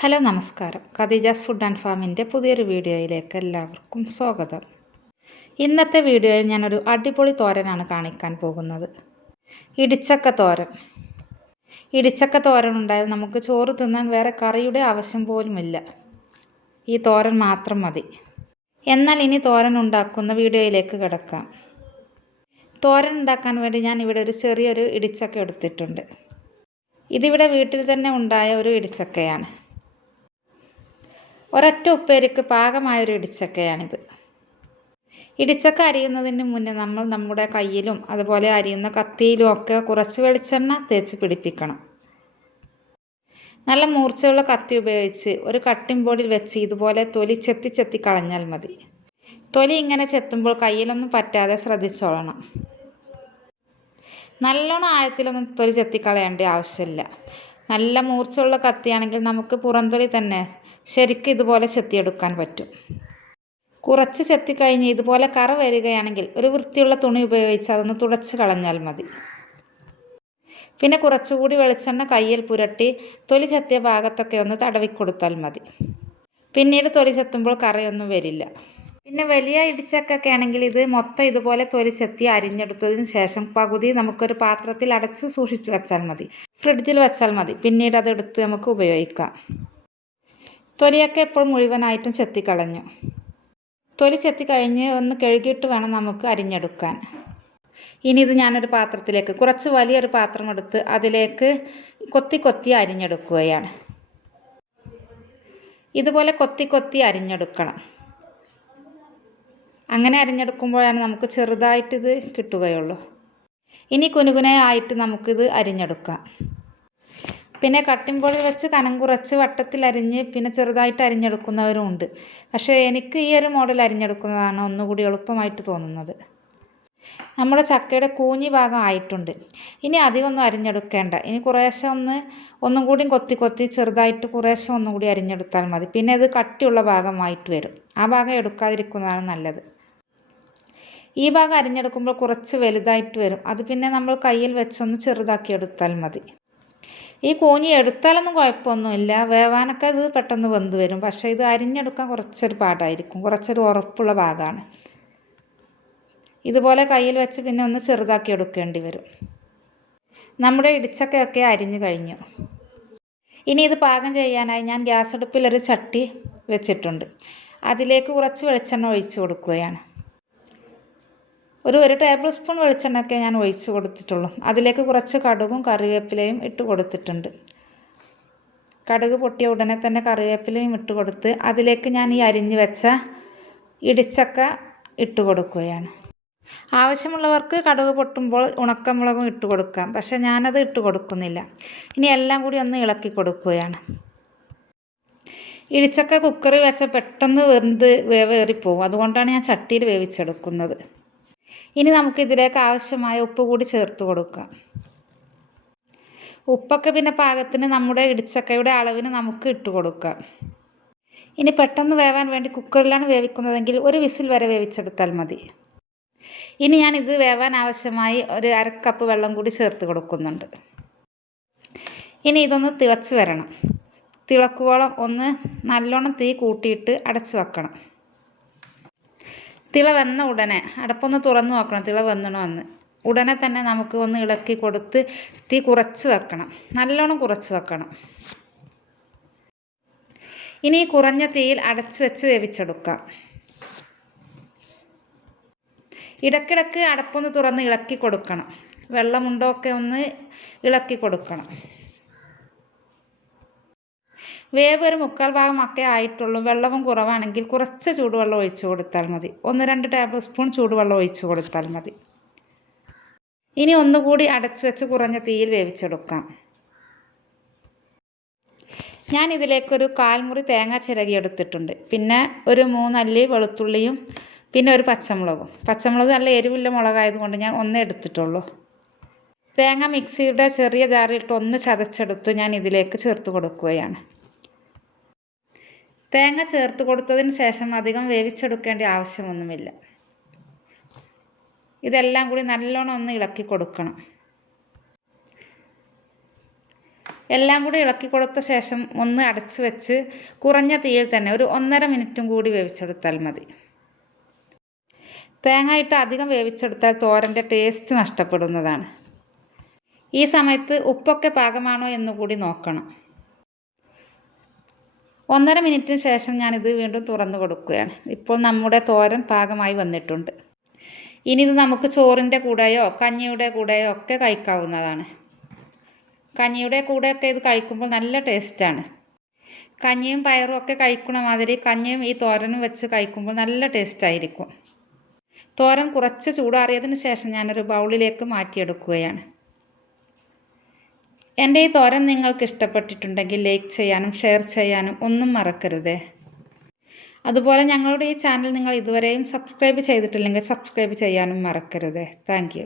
Hello നമസ്കാരം. Khadija's food and ഫാമിന്റെ പുതിയൊരു വീഡിയോയിലേക്ക് എല്ലാവർക്കും സ്വാഗതം. ഇന്നത്തെ വീഡിയോയിൽ ഞാനൊരു അടിപൊളി തോരനാണ് കാണിക്കാൻ പോകുന്നത്. ഇടിച്ചക്ക തോരൻ. ഇടിച്ചക്ക തോരൻ ഉണ്ടായാൽ നമുക്ക് ചോറ് തിന്നാൻ വേറെ കറിയുടെ ആവശ്യം പോലുമില്ല. ഈ തോരൻ മാത്രം മതി. എന്നാൽ ഇനി തോരൻ ഉണ്ടാക്കുന്ന വീഡിയോയിലേക്ക് കിടക്കാം. തോരൻ ഉണ്ടാക്കാൻ വേണ്ടി ഞാൻ ഇവിടെ ഒരു ചെറിയൊരു ഇടിച്ചക്ക എടുത്തിട്ടുണ്ട്. ഇതിവിടെ വീട്ടിൽ തന്നെ ഉണ്ടായ ഒരു ഇടിച്ചക്കയാണ്. ഒരൊറ്റ ഉപ്പേരിക്ക് പാകമായൊരു ഇടിച്ചക്കയാണിത്. ഇടിച്ചക്ക അരിയുന്നതിന് മുന്നേ നമ്മൾ നമ്മുടെ കയ്യിലും അതുപോലെ അരിയുന്ന കത്തിയിലും ഒക്കെ കുറച്ച് വെളിച്ചെണ്ണ തേച്ച് പിടിപ്പിക്കണം. നല്ല മൂർച്ചയുള്ള കത്തി ഉപയോഗിച്ച് ഒരു കട്ടിംഗ് ബോർഡിൽ വെച്ച് ഇതുപോലെ തൊലി ചെത്തി ചെത്തി കളഞ്ഞാൽ മതി. തൊലി ഇങ്ങനെ ചെത്തുമ്പോൾ കയ്യിലൊന്നും പറ്റാതെ ശ്രദ്ധിച്ചോളണം. നല്ലോണം ആഴത്തിലൊന്നും തൊലി ചെത്തിക്കളയേണ്ട ആവശ്യമില്ല. നല്ല മൂർച്ചയുള്ള കത്തിയാണെങ്കിൽ നമുക്ക് പുറംതൊലി തന്നെ ശരിക്കും ഇതുപോലെ ചെത്തിയെടുക്കാൻ പറ്റും. കുറച്ച് ചെത്തിക്കഴിഞ്ഞ് ഇതുപോലെ കറ വരികയാണെങ്കിൽ ഒരു വൃത്തിയുള്ള തുണി ഉപയോഗിച്ച് അതൊന്ന് തുടച്ച് കളഞ്ഞാൽ മതി. പിന്നെ കുറച്ചുകൂടി വെളിച്ചെണ്ണ കയ്യിൽ പുരട്ടി തൊലി ചെത്തിയ ഭാഗത്തൊക്കെ ഒന്ന് തടവിക്കൊടുത്താൽ മതി. പിന്നീട് തൊലി ചെത്തുമ്പോൾ കറയൊന്നും വരില്ല. പിന്നെ വലിയ ഇടിച്ചക്കൊക്കെ ആണെങ്കിൽ ഇത് മൊത്തം ഇതുപോലെ തൊലി ചെത്തി അരിഞ്ഞെടുത്തതിന് ശേഷം പകുതി നമുക്കൊരു പാത്രത്തിൽ അടച്ച് സൂക്ഷിച്ച് വെച്ചാൽ മതി. ഫ്രിഡ്ജിൽ വെച്ചാൽ മതി. പിന്നീട് അത് എടുത്ത് നമുക്ക് ഉപയോഗിക്കാം. തൊലിയൊക്കെ ഇപ്പോൾ മുഴുവനായിട്ടും ചെത്തിക്കളഞ്ഞു. തൊലി ചെത്തി കഴിഞ്ഞ് ഒന്ന് കഴുകിയിട്ട് വേണം നമുക്ക് അരിഞ്ഞെടുക്കാൻ. ഇനി ഇത് ഞാനൊരു പാത്രത്തിലേക്ക് കുറച്ച് വലിയൊരു പാത്രം എടുത്ത് അതിലേക്ക് കൊത്തി കൊത്തി അരിഞ്ഞെടുക്കുകയാണ്. ഇതുപോലെ കൊത്തി കൊത്തി അരിഞ്ഞെടുക്കണം. അങ്ങനെ അരിഞ്ഞെടുക്കുമ്പോഴാണ് നമുക്ക് ചെറുതായിട്ടിത് കിട്ടുകയുള്ളൂ. ഇനി കുനുകുനയായിട്ട് നമുക്കിത് അരിഞ്ഞെടുക്കാം. പിന്നെ കട്ടിംഗ് ബോർഡിൽ വെച്ച് കനം കുറച്ച് വട്ടത്തിൽ അരിഞ്ഞ് പിന്നെ ചെറുതായിട്ട് അരിഞ്ഞെടുക്കുന്നവരും ഉണ്ട് പക്ഷേ എനിക്ക് ഈ ഒരു മോഡൽ അരിഞ്ഞെടുക്കുന്നതാണ് ഒന്നുകൂടി എളുപ്പമായിട്ട് തോന്നുന്നത്. നമ്മുടെ ചക്കയുടെ കൂഞ്ഞി ഭാഗം ആയിട്ടുണ്ട്. ഇനി അധികമൊന്നും അരിഞ്ഞെടുക്കേണ്ട. ഇനി കുറേശ്ശെ ഒന്ന് ഒന്നും കൂടി കൊത്തി കൊത്തി ചെറുതായിട്ട് കുറേശ്ശെ ഒന്നും കൂടി അരിഞ്ഞെടുത്താൽ മതി. പിന്നെ അത് കട്ടിയുള്ള ഭാഗമായിട്ട് വരും. ആ ഭാഗം എടുക്കാതിരിക്കുന്നതാണ് നല്ലത്. ഈ ഭാഗം അരിഞ്ഞെടുക്കുമ്പോൾ കുറച്ച് വലുതായിട്ട് വരും. അത് പിന്നെ നമ്മൾ കയ്യിൽ വെച്ചൊന്ന് ചെറുതാക്കി എടുത്താൽ മതി. ഈ കൂഞ്ഞി എടുത്താലൊന്നും കുഴപ്പമൊന്നുമില്ല. വേവാനൊക്കെ ഇത് പെട്ടെന്ന് വെന്ത് വരും. പക്ഷേ ഇത് അരിഞ്ഞെടുക്കാൻ കുറച്ചൊരു പാടായിരിക്കും. കുറച്ചൊരു ഉറപ്പുള്ള ഭാഗമാണ് ഇതുപോലെ കയ്യിൽ വെച്ച് പിന്നെ ഒന്ന് ചെറുതാക്കി എടുക്കേണ്ടി വരും. നമ്മുടെ ഇടിച്ചക്കയൊക്കെ അരിഞ്ഞു കഴിഞ്ഞു. ഇനി ഇത് പാകം ചെയ്യാനായി ഞാൻ ഗ്യാസ് അടുപ്പിലൊരു ചട്ടി വെച്ചിട്ടുണ്ട്. അതിലേക്ക് കുറച്ച് വെളിച്ചെണ്ണ ഒഴിച്ചു കൊടുക്കുകയാണ്. ഒരു ഒരു ടേബിൾ സ്പൂൺ വെളിച്ചെണ്ണയൊക്കെ ഞാൻ ഒഴിച്ച് കൊടുത്തിട്ടുള്ളൂ. അതിലേക്ക് കുറച്ച് കടുകും കറിവേപ്പിലയും ഇട്ട് കൊടുത്തിട്ടുണ്ട്. കടുക് പൊട്ടിയ ഉടനെ തന്നെ കറിവേപ്പിലയും ഇട്ട് കൊടുത്ത് അതിലേക്ക് ഞാൻ ഈ അരിഞ്ഞു വെച്ച ഇടിച്ചക്ക ഇട്ട് കൊടുക്കുകയാണ്. ആവശ്യമുള്ളവർക്ക് കടുക് പൊട്ടുമ്പോൾ ഉണക്കമുളകും ഇട്ട് കൊടുക്കാം. പക്ഷെ ഞാനത് ഇട്ട് കൊടുക്കുന്നില്ല. ഇനി എല്ലാം കൂടി ഒന്ന് ഇളക്കി കൊടുക്കുകയാണ്. ഇടിച്ചക്ക കുക്കറിൽ വെച്ച പെട്ടെന്ന് വെന്ത് വേവേറിപ്പോവും. അതുകൊണ്ടാണ് ഞാൻ ചട്ടിയിൽ വേവിച്ചെടുക്കുന്നത്. ഇനി നമുക്ക് ഇതിലേക്ക് ആവശ്യമായ ഉപ്പ് കൂടി ചേർത്ത് കൊടുക്കാം. ഉപ്പൊക്കെ പിന്നെ പാകത്തിന് നമ്മുടെ ഇടിച്ചക്കയുടെ അളവിന് നമുക്ക് ഇട്ട് കൊടുക്കാം. ഇനി പെട്ടെന്ന് വേവാൻ വേണ്ടി കുക്കറിലാണ് വേവിക്കുന്നതെങ്കിൽ ഒരു വിസിൽ വരെ വേവിച്ചെടുത്താൽ മതി. ഇനി ഞാൻ ഇത് വേവാൻ ആവശ്യമായി ഒരു അര കപ്പ് വെള്ളം കൂടി ചേർത്ത് കൊടുക്കുന്നുണ്ട്. ഇനി ഇതൊന്ന് തിളച്ച് വരണം. തിളക്കുവോളം ഒന്ന് നല്ലോണം തീ കൂട്ടിയിട്ട് അടച്ചു വെക്കണം. തിള വന്ന ഉടനെ അടപ്പൊന്ന് തുറന്നു നോക്കണം തിള വന്നണമെന്ന് ഉടനെ തന്നെ നമുക്ക് ഒന്ന് ഇളക്കി കൊടുത്ത് തീ കുറച്ച് വെക്കണം നല്ലോണം കുറച്ച് വെക്കണം. ഇനി കുറഞ്ഞ തീയിൽ അടച്ചു വെച്ച് വേവിച്ചെടുക്കാം. ഇടയ്ക്കിടയ്ക്ക് അടപ്പൊന്ന് തുറന്ന് ഇളക്കി കൊടുക്കണം. വെള്ളമുണ്ടോ ഒക്കെ ഒന്ന് ഇളക്കി കൊടുക്കണം. വേവ് ഒരു മുക്കാൽ ഭാഗമൊക്കെ ആയിട്ടുള്ളൂ. വെള്ളവും കുറവാണെങ്കിൽ കുറച്ച് ചൂടുവെള്ളം ഒഴിച്ചു കൊടുത്താൽ മതി. ഒന്ന് രണ്ട് ടേബിൾ സ്പൂൺ ചൂടുവെള്ളം ഒഴിച്ചു കൊടുത്താൽ മതി. ഇനി ഒന്നുകൂടി അടച്ചു വെച്ച് കുറഞ്ഞ തീയിൽ വേവിച്ചെടുക്കാം. ഞാൻ ഇതിലേക്കൊരു കാൽമുറി തേങ്ങ ചിരകി എടുത്തിട്ടുണ്ട്. പിന്നെ ഒരു മൂന്നല്ലി വെളുത്തുള്ളിയും പിന്നെ ഒരു പച്ചമുളകും. പച്ചമുളക് നല്ല എരിവുള്ള മുളകായതുകൊണ്ട് ഞാൻ ഒന്നേ എടുത്തിട്ടുള്ളൂ. തേങ്ങ മിക്സിയുടെ ചെറിയ ജാറിലിട്ട് ഒന്ന് ചതച്ചെടുത്ത് ഞാൻ ഇതിലേക്ക് ചേർത്ത് കൊടുക്കുകയാണ്. തേങ്ങ ചേർത്ത് കൊടുത്തതിന് ശേഷം അധികം വേവിച്ചെടുക്കേണ്ട ആവശ്യമൊന്നുമില്ല. ഇതെല്ലാം കൂടി നല്ലോണം ഒന്ന് ഇളക്കി കൊടുക്കണം. എല്ലാം കൂടി ഇളക്കി കൊടുത്ത ശേഷം ഒന്ന് അടച്ച് വെച്ച് കുറഞ്ഞ തീയിൽ തന്നെ ഒരു ഒന്നര മിനിറ്റും കൂടി വേവിച്ചെടുത്താൽ മതി. തേങ്ങ ഇട്ട് അധികം വേവിച്ചെടുത്താൽ തോരന്റെ ടേസ്റ്റ് നഷ്ടപ്പെടുന്നതാണ്. ഈ സമയത്ത് ഉപ്പൊക്കെ പാകമാണോ എന്നുകൂടി നോക്കണം. ഒന്നര മിനിറ്റിന് ശേഷം ഞാനിത് വീണ്ടും തുറന്നു കൊടുക്കുകയാണ്. ഇപ്പോൾ നമ്മുടെ തോരൻ പാകമായി വന്നിട്ടുണ്ട്. ഇനി ഇത് നമുക്ക് ചോറിന്റെ കൂടെയോ കഞ്ഞിയുടെ കൂടെയോ ഒക്കെ കഴിക്കാവുന്നതാണ്. കഞ്ഞിയുടെ കൂടെയൊക്കെ ഇത് കഴിക്കുമ്പോൾ നല്ല ടേസ്റ്റാണ്. കഞ്ഞിയും പയറും ഒക്കെ കഴിക്കണ മാതിരി കഞ്ഞിയും ഈ തോരനും വെച്ച് കഴിക്കുമ്പോൾ നല്ല ടേസ്റ്റായിരിക്കും. തോരൻ കുറച്ച് ചൂടാറിയതിന് ശേഷം ഞാനൊരു ബൗളിലേക്ക് മാറ്റിയെടുക്കുകയാണ്. എന്റെ ഈ തോരൻ നിങ്ങൾക്ക് ഇഷ്ടപ്പെട്ടിട്ടുണ്ടെങ്കിൽ ലൈക്ക് ചെയ്യാനും ഷെയർ ചെയ്യാനും ഒന്നും മറക്കരുത്. അതുപോലെ ഞങ്ങളുടെ ഈ ചാനൽ നിങ്ങൾ ഇതുവരെയും സബ്സ്ക്രൈബ് ചെയ്തിട്ടില്ലെങ്കിൽ സബ്സ്ക്രൈബ് ചെയ്യാനും മറക്കരുത്. താങ്ക്